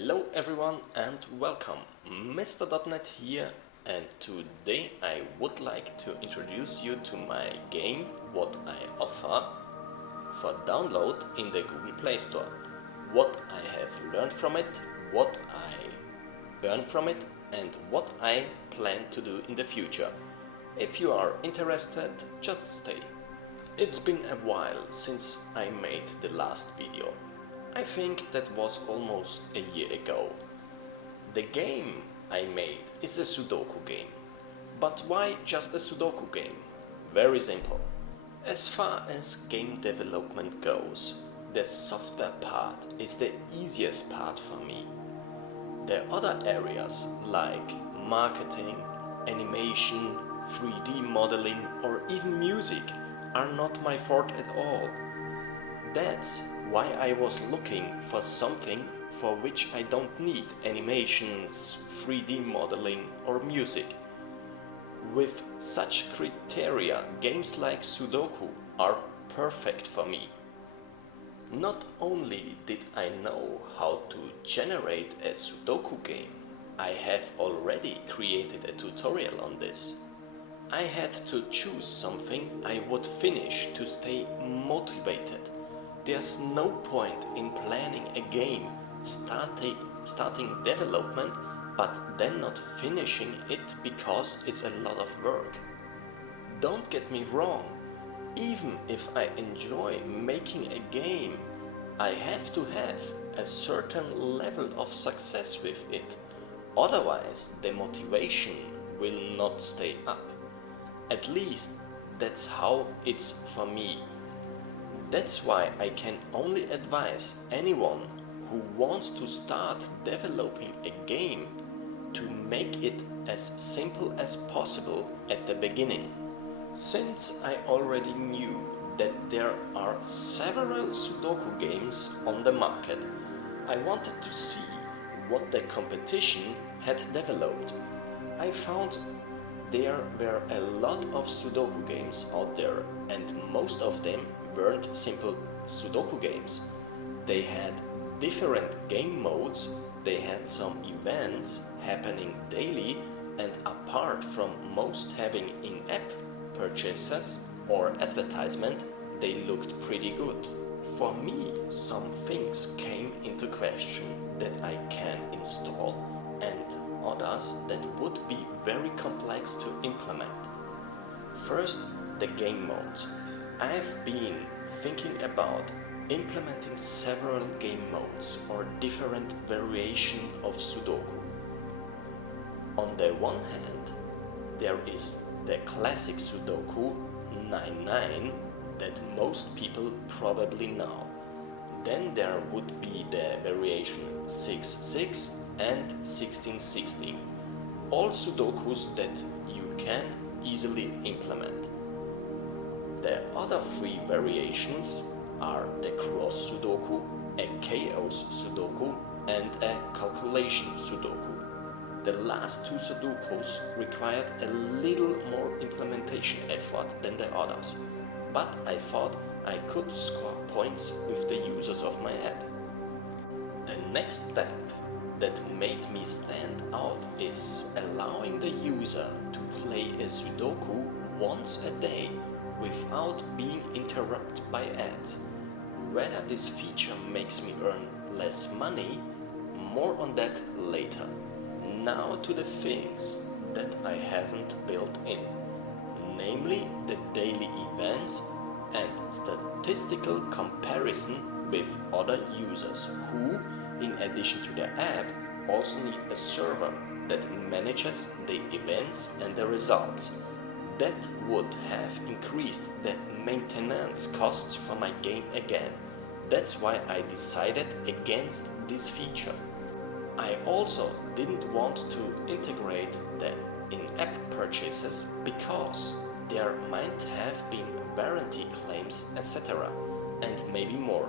Hello everyone and welcome. Mr.net here, and today I would like to introduce you to my game, what I offer for download in the Google Play Store, what I have learned from it, what I earn from it, and what I plan to do in the future. If you are interested, just stay. It's been a while since I made the last video. I think that was almost a year ago. The game I made is a Sudoku game. But why just a Sudoku game? Very simple. As far as game development goes, the software part is the easiest part for me. The other areas like marketing, animation, 3D modeling or even music are not my forte at all. That's why I was looking for something for which I don't need animations, 3D modeling or music. With such criteria, games like Sudoku are perfect for me. Not only did I know how to generate a Sudoku game, I have already created a tutorial on this. I had to choose something I would finish to stay motivated. There's no point in planning a game, starting development, but then not finishing it because it's a lot of work. Don't get me wrong, even if I enjoy making a game, I have to have a certain level of success with it. Otherwise, the motivation will not stay up. At least that's how it's for me. That's why I can only advise anyone who wants to start developing a game to make it as simple as possible at the beginning. Since I already knew that there are several Sudoku games on the market, I wanted to see what the competition had developed. I found there were a lot of Sudoku games out there, and most of them weren't simple Sudoku games. They had different game modes, they had some events happening daily, and apart from most having in-app purchases or advertisement, they looked pretty good. For me, some things came into question that I can install and others that would be very complex to implement. First, the game modes. I've been thinking about implementing several game modes or different variations of Sudoku. On the one hand, there is the classic Sudoku 9-9 that most people probably know. Then there would be the variation 6-6 and 16-16, all Sudokus that you can easily implement. The other three variations are the cross Sudoku, a chaos Sudoku, and a calculation Sudoku. The last two Sudokus required a little more implementation effort than the others, but I thought I could score points with the users of my app. The next step that made me stand out is allowing the user to play a Sudoku once a day without being interrupted by ads. Whether this feature makes me earn less money, more on that later. Now to the things that I haven't built in, namely the daily events and statistical comparison with other users who, in addition to the app, also need a server that manages the events and the results. That would have increased the maintenance costs for my game again. That's why I decided against this feature. I also didn't want to integrate the in-app purchases because there might have been warranty claims, etc., and maybe more.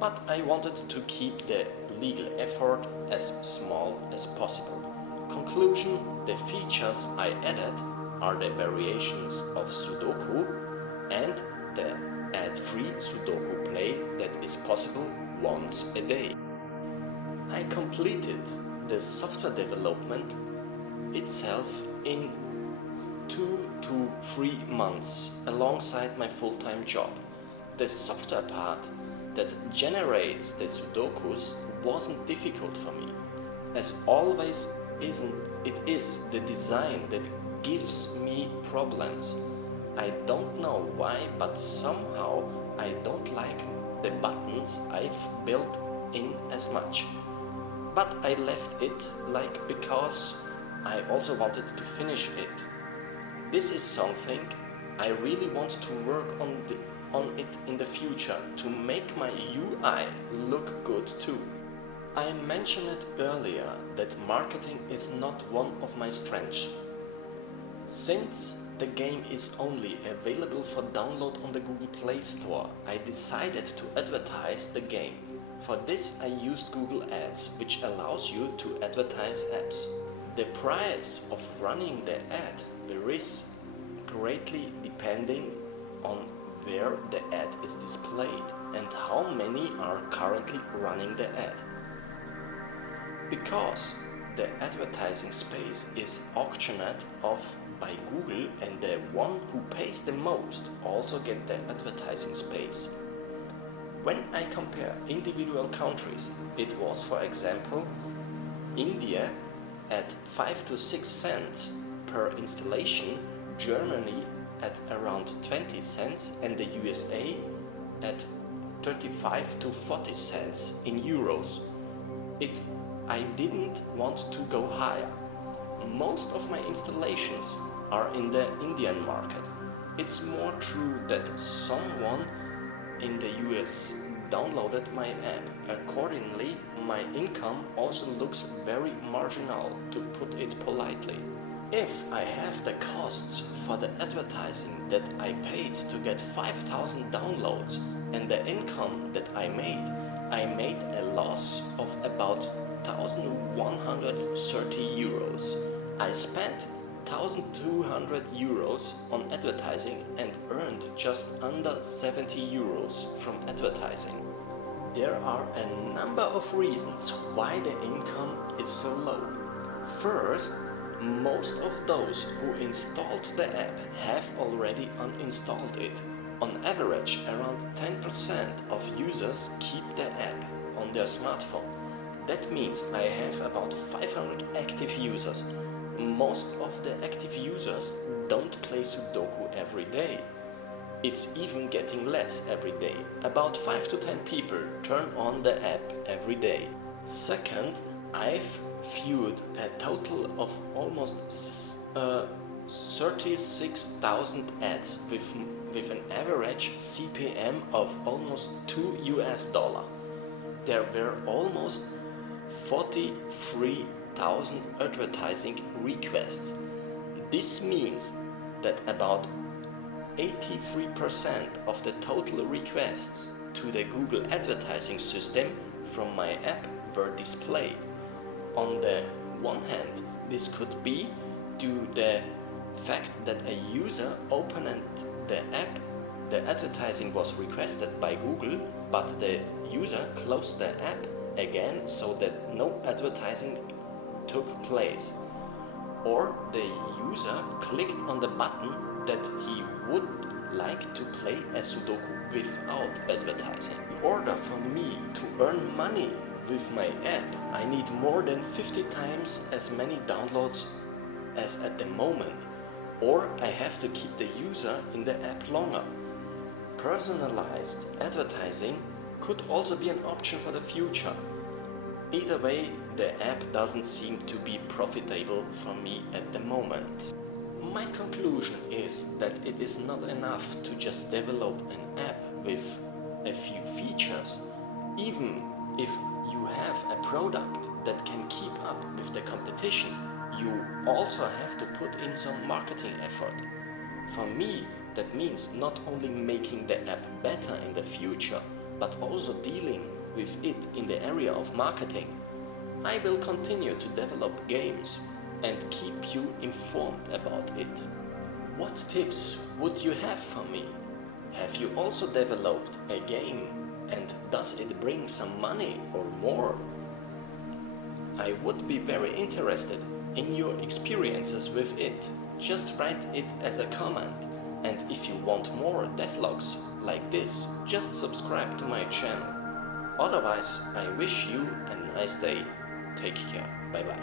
But I wanted to keep the legal effort as small as possible. Conclusion: the features I added are the variations of Sudoku and the ad-free Sudoku play that is possible once a day. I I completed the software development itself in 2 to 3 months alongside my full-time job. The software part that generates the Sudokus wasn't difficult for me. As always, it is the design that gives me problems. I don't know why, but somehow I don't like the buttons I've built in as much. But I left it because I also wanted to finish it. This is something I really want to work on it in the future to make my UI look good too. I mentioned it earlier that marketing is not one of my strengths. Since the game is only available for download on the Google Play Store, I decided to advertise the game. For this I used Google Ads, which allows you to advertise apps. The price of running the ad varies greatly depending on where the ad is displayed and how many are currently running the ad. Because the advertising space is auctioned off by Google and the one who pays the most also get the advertising space. When I compare individual countries, it was, for example, India at 5 to 6 cents per installation, Germany at around 20 cents and the USA at 35 to 40 cents in euros. I didn't want to go higher. Most of my installations are in the Indian market. It's more true that someone in the US downloaded my app. Accordingly, my income also looks very marginal, to put it politely. If I have the costs for the advertising that I paid to get 5,000 downloads and the income that I made a loss of about 1,130 euros. I spent 1,200 euros on advertising and earned just under 70 euros from advertising. There are a number of reasons why the income is so low. First, most of those who installed the app have already uninstalled it. On average, around 10% of users keep the app on their smartphone. That means I have about 500 active users. Most of the active users don't play Sudoku every day. It's even getting less every day. About 5 to 10 people turn on the app every day. Second, I've viewed a total of almost 36,000 ads with an average CPM of almost $2. There were almost 43,000 advertising requests. This means that about 83% of the total requests to the Google advertising system from my app were displayed. On the one hand, this could be due to the fact that a user opened the app, the advertising was requested by Google, but the user closed the app again so that no advertising took place. Or the user clicked on the button that he would like to play a Sudoku without advertising. In order for me to earn money with my app, I need more than 50 times as many downloads as at the moment, or I have to keep the user in the app longer. Personalized advertising could also be an option for the future. Either way, the app doesn't seem to be profitable for me at the moment. My conclusion is that it is not enough to just develop an app with a few features. Even if you have a product that can keep up with the competition, you also have to put in some marketing effort. For me, that means not only making the app better in the future, but also dealing with it in the area of marketing. I will continue to develop games and keep you informed about it. What tips would you have for me? Have you also developed a game and does it bring some money or more? I would be very interested in your experiences with it. Just write it as a comment. And if you want more devlogs like this, just subscribe to my channel. Otherwise, I wish you a nice day. Take care. Bye bye.